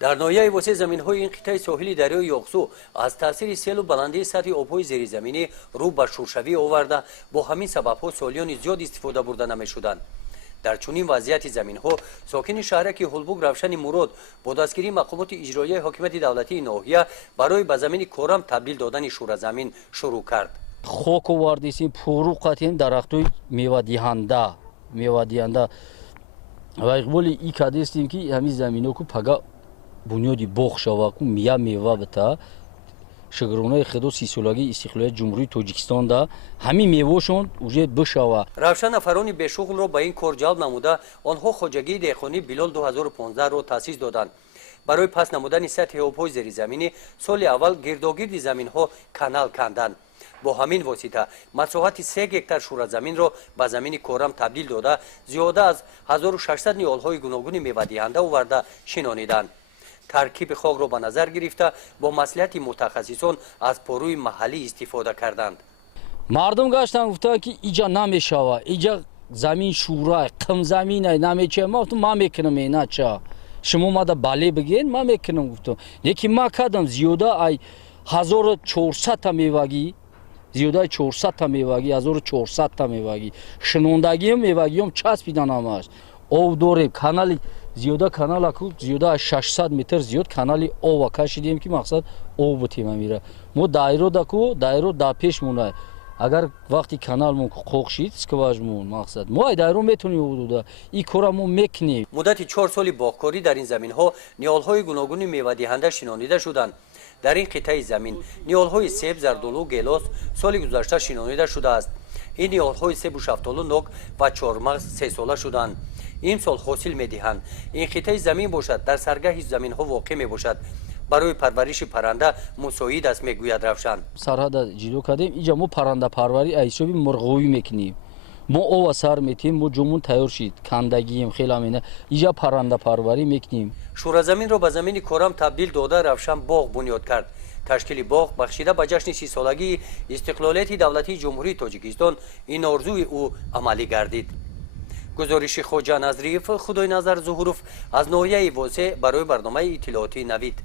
در ناحیه وسیع زمین‌های این قطعه ساحلی دریای یاقسو از تاثیر سیل و بلندی سطح آب‌های زیرزمینی رو به شورشوی آورده، با همین سبب‌ها سالیان زیاد استفاده برده نمی‌شدند. در چنین وضعیت زمین‌ها ساکن شهرک هولبوگ روشن مراد با دستگیری مقامات اجرایی حکومت دولتی ناحیه برای به زمین کارم تبدیل دادن شورزمین شروع کرد. خاک آوردیم، پرو قطعیم درخت‌های میوه دهنده و اقبال ای کردیم که همین زمین‌ها کو پگا بنیادی باغ شود کو میوه بده. شگرونای خدو سیسولوژی استقلال جمهوری تاجیکستان دا همین میوهشون اوجه بشوه. روشن افرانی به شغل را به این کار جلب نموده، آنها خواجگی دهقانی بیلال 2015 را تأسیس دادند. برای پس نمودن سطح آب‌های زیرزمینی سال اول گرداگرد زمین‌ها کانال کندند. با همین واسطه مساحت 3 هکتار شورزمین را به زمین کارم تبدیل داده، زیاده از 1600 نیال‌های گوناگون میوه‌دهنده آورده شنانیدند. ترکیب خاک را به نظر گرفته با مصلحت متخصصان از پاروی محلی استفاده کردند. مردم گشتن گفتن که اینجا نمیشوه، اینجا زمین شورای قم زمینه نمیشه. ما میکنم اینا چه شما ما دا باله بگین ما میکنم. گفتم یکی ما کردم زیاده ای 1400 تا میوگی، زیاده 400 تا میوگی، 1400 تا میوگی شنوندگی میوگی هم چسبیدن همش. آب داریم کانال زیاده، کانال اکو زیاده 600 متر زیاد کانالی آب کشیدیم که مقصد آب بتیمه میره. ما دایره دکو دایره دا پیش مونه، اگر وقتی کانال مون قوق شید سکواج مون مقصد ما دایره میتونیم حدود این کارا ما میکنیم. مدت 4 سال باغکاری در این زمین ها نیال‌های گوناگون میوه دهنده شنانیده شدند. در این قطعه زمین نیال‌های سیب، زردالو، گیلاس سال گذشته شنانیده شده است. این نیال‌های سیب و شفتالو نوک و چهارمغز 3 ساله شدند. این سال حاصل می‌دهند. این قطعه زمین باشد در سرگاه زمین‌ها واقع می‌باشد. برای پرورش پرنده مساعد است میگوید روشن. سرحد جلو کردیم اینجا ما پرنده پروری ایسوبی مرغوی میکنیم. ما او سر میتیم ما جمون تیار شید کندگیم خیلی همینه اینجا پرنده پروری میکنیم. شورزمین را به زمین کارم تبدیل داده روشن باغ بنیاد کرد. تشکیل باغ بخشیده به جشن 30 سالگی استقلالیت دولتی جمهوری تاجیکستان این آرزوی او عملی گردید. گزارش خواجه نظریف خدای نظر ظهوروف از ناحیه واسع برای برنامه اطلاعاتی نوید.